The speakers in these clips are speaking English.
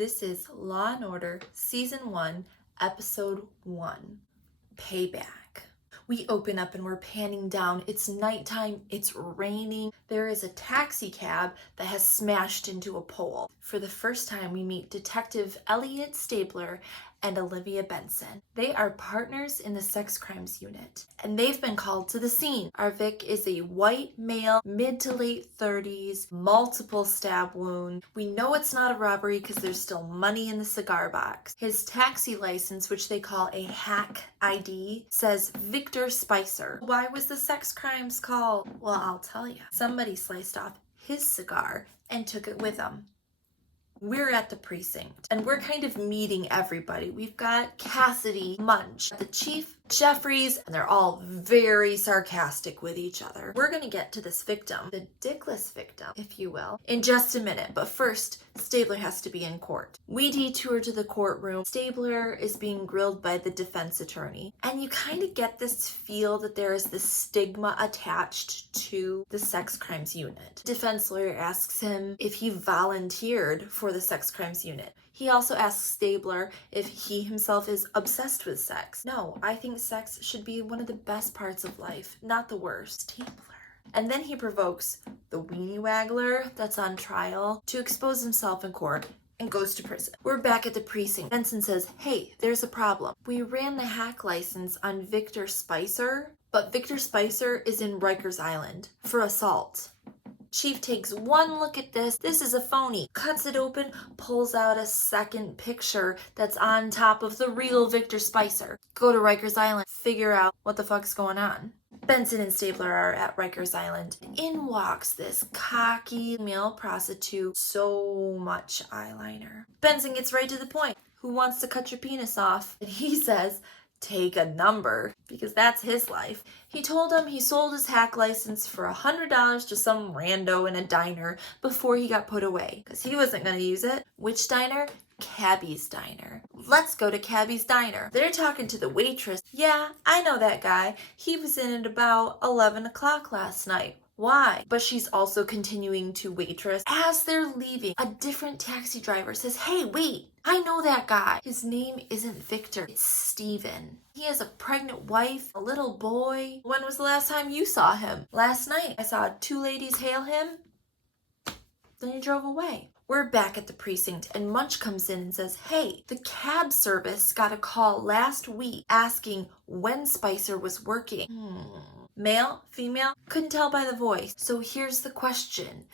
This is Law & Order Season 1, Episode 1, Payback. We open up and we're panning down. It's nighttime, it's raining. There is a taxi cab that has smashed into a pole. For the first time, we meet Detective Elliot Stabler and Olivia Benson. They are partners in the sex crimes unit, and they've been called to the scene. Our Vic is a white male, mid to late 30s, multiple stab wounds. We know it's not a robbery because there's still money in the cigar box. His taxi license, which they call a hack ID, says Victor Spicer. Why was the sex crimes called? Well, I'll tell you. Somebody sliced off his cigar and took it with him. We're at the precinct, and we're kind of meeting everybody. We've got Cassidy, Munch, the chief, Jeffries, and they're all very sarcastic with each other. We're gonna get to this victim, the dickless victim, if you will, in just a minute. But first, Stabler has to be in court. We detour to the courtroom. Stabler is being grilled by the defense attorney, and you kind of get this feel that there is this stigma attached to the sex crimes unit. Defense lawyer asks him if he volunteered for the sex crimes unit. He also asks Stabler if he himself is obsessed with sex. No, I think sex should be one of the best parts of life, not the worst. Stabler. And then he provokes the weenie waggler that's on trial to expose himself in court and goes to prison. We're back at the precinct. Benson says, hey, there's a problem. We ran the hack license on Victor Spicer, but Victor Spicer is in Rikers Island for assault. Chief takes one look at this. This is a phony. Cuts it open, pulls out a second picture that's on top of the real Victor Spicer. Go to Rikers Island, figure out what the fuck's going on. Benson and Stabler are at Rikers Island. In walks this cocky male prostitute. So much eyeliner. Benson gets right to the point. Who wants to cut your penis off? And he says, take a number, because that's his life. He told him he sold his hack license for $100 to some rando in a diner before he got put away, because he wasn't going to use it. Which diner? Cabby's Diner. Let's go to Cabby's Diner. They're talking to the waitress. Yeah, I know that guy. He was in at about 11 o'clock last night. Why? But she's also continuing to waitress. As they're leaving, a different taxi driver says, hey, wait, I know that guy. His name isn't Victor, it's Steven. He has a pregnant wife, a little boy. When was the last time you saw him? Last night. I saw two ladies hail him, then he drove away. We're back at the precinct, and Munch comes in and says, hey, the cab service got a call last week asking when Spicer was working. Male? Female? Couldn't tell by the voice. So here's the question.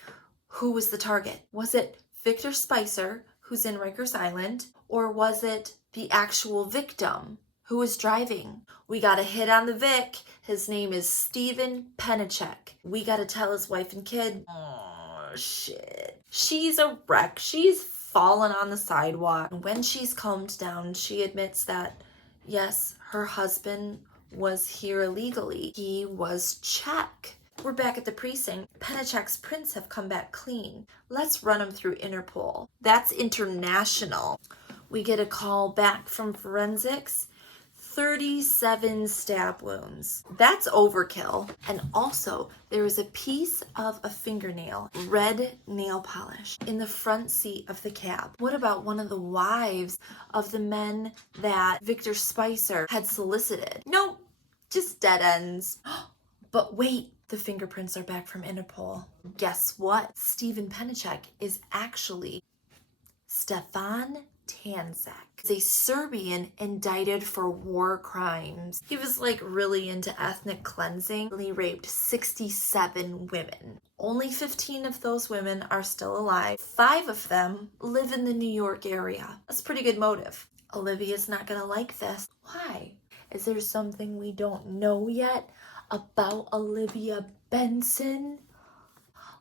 Who was the target? Was it Victor Spicer, who's in Rikers Island, or was it the actual victim who was driving? We got a hit on the Vic. His name is Steven Penachek. We got to tell his wife and kid. Oh, shit. She's a wreck. She's fallen on the sidewalk. When she's calmed down, she admits that, yes, her husband was here illegally. He was Czech. We're back at the precinct. Penachek's prints have come back clean. Let's run them through Interpol. That's international. We get a call back from forensics. 37 stab wounds. That's overkill. And also, there was a piece of a fingernail, red nail polish, in the front seat of the cab. What about one of the wives of the men that Victor Spicer had solicited? Nope, just dead ends. But wait, the fingerprints are back from Interpol. Guess what? Steven Penachek is actually Stefan Tanzak. He's a Serbian indicted for war crimes. He was really into ethnic cleansing. He raped 67 women. Only 15 of those women are still alive. 5 of them live in the New York area. That's a pretty good motive. Olivia's not gonna like this. Why? Is there something we don't know yet about Olivia Benson?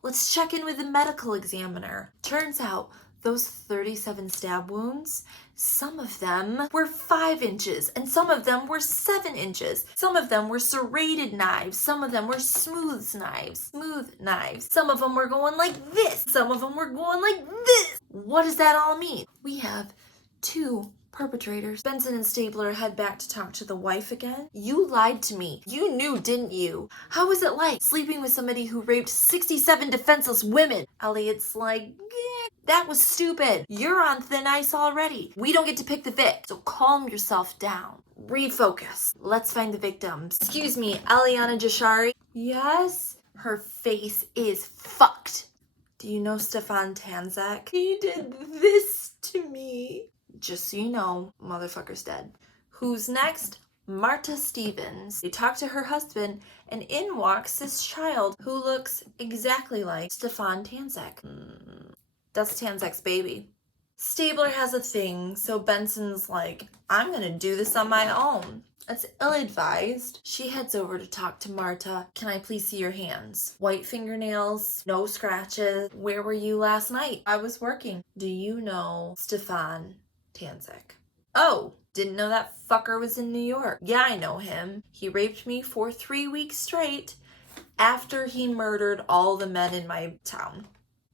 Let's check in with the medical examiner. Turns out those 37 stab wounds, some of them were 5 inches and some of them were 7 inches. Some of them were serrated knives. Some of them were smooth knives. Some of them were going like this. Some of them were going like this. What does that all mean? We have 2 perpetrators. Benson and Stabler head back to talk to the wife again. You lied to me. You knew, didn't you? How was it like sleeping with somebody who raped 67 defenseless women? Elliot's like, That was stupid. You're on thin ice already. We don't get to pick the vic, so calm yourself down. Refocus. Let's find the victims. Excuse me, Eliana Jashari? Yes? Her face is fucked. Do you know Stefan Tanzak? He did this to me. Just so you know, motherfucker's dead. Who's next? Marta Stevens. They talk to her husband, and in walks this child who looks exactly like Stefan Tanzak. That's Tanzak's baby. Stabler has a thing, so Benson's like, I'm gonna do this on my own. It's ill-advised. She heads over to talk to Marta. Can I please see your hands? White fingernails, no scratches. Where were you last night? I was working. Do you know Stefan Tanzak? Oh, didn't know that fucker was in New York. Yeah, I know him. He raped me for 3 weeks straight after he murdered all the men in my town.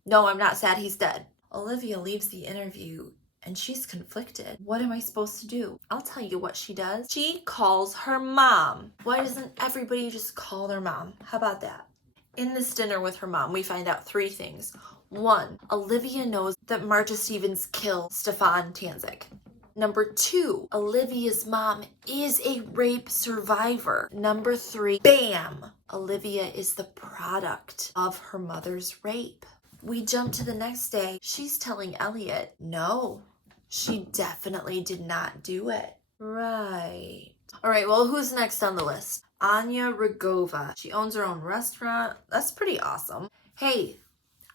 No, I'm not sad he's dead. Olivia leaves the interview and she's conflicted. What am I supposed to do? I'll tell you what she does. She calls her mom. Why doesn't everybody just call their mom? How about that? In this dinner with her mom, we find out 3 things. 1, Olivia knows that Marta Stevens killed Stefan Tanzak. Number 2, Olivia's mom is a rape survivor. Number 3, bam! Olivia is the product of her mother's rape. We jump to the next day. She's telling Elliot, no, she definitely did not do it. Right. All right, well, who's next on the list? Anya Rogova. She owns her own restaurant. That's pretty awesome. Hey,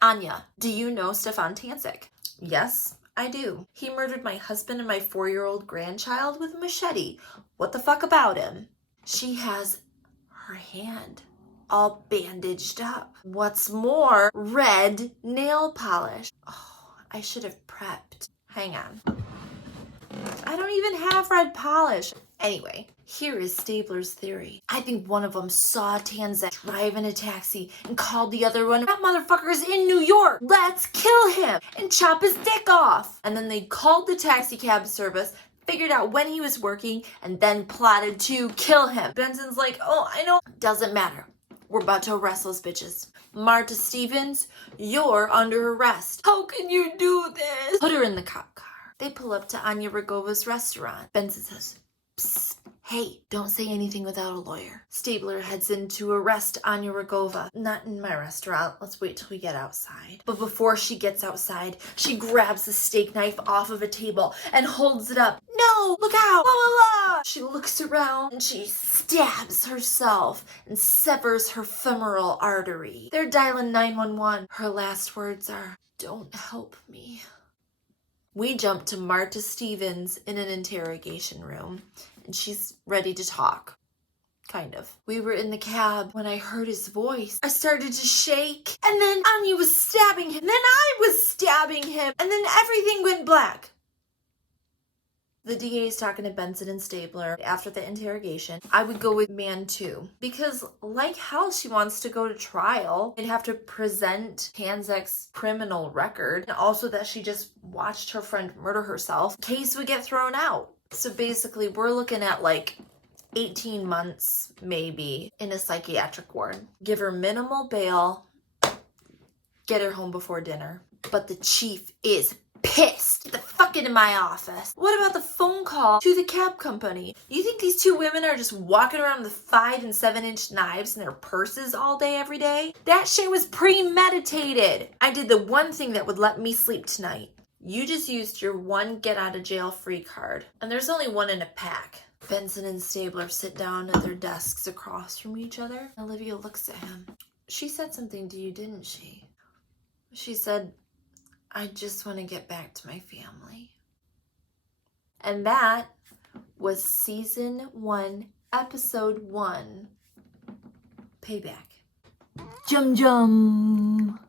Anya, do you know Stefan Tanzak? Yes, I do. He murdered my husband and my 4-year-old grandchild with a machete. What the fuck about him? She has her hand all bandaged up. What's more, red nail polish. Oh, I should have prepped. Hang on. I don't even have red polish. Anyway, here is Stabler's theory. I think one of them saw Tanzak drive in a taxi and called the other one, that motherfucker's in New York. Let's kill him and chop his dick off. And then they called the taxi cab service, figured out when he was working, and then plotted to kill him. Benson's like, oh, I know. Doesn't matter. We're about to arrest those bitches. Marta Stevens, you're under arrest. How can you do this? Put her in the cop car. They pull up to Anya Rogova's restaurant. Benson says, psst, hey, don't say anything without a lawyer. Stabler heads in to arrest Anya Rogova. Not in my restaurant. Let's wait till we get outside. But before she gets outside, she grabs the steak knife off of a table and holds it up. No, look out! Blah, blah, blah. She looks around and she stabs herself and severs her femoral artery. They're dialing 911. Her last words are, don't help me. We jump to Marta Stevens in an interrogation room, and she's ready to talk. Kind of. We were in the cab when I heard his voice. I started to shake, and then Anya was stabbing him, then I was stabbing him, and then everything went black. The DA is talking to Benson and Stabler after the interrogation. I would go with man 2 because like how she wants to go to trial, they'd have to present Tanzak's criminal record and also that she just watched her friend murder herself. Case would get thrown out. So basically we're looking at like 18 months maybe in a psychiatric ward. Give her minimal bail, get her home before dinner. But the chief is pissed. Get the fuck into my office. What about the phone call to the cab company? You think these 2 women are just walking around with 5 and 7-inch knives in their purses all day, every day? That shit was premeditated. I did the one thing that would let me sleep tonight. You just used your one get out of jail free card. And there's only one in a pack. Benson and Stabler sit down at their desks across from each other. Olivia looks at him. She said something to you, didn't she? She said, I just want to get back to my family. And that was season 1, episode 1, Payback. Jum jum.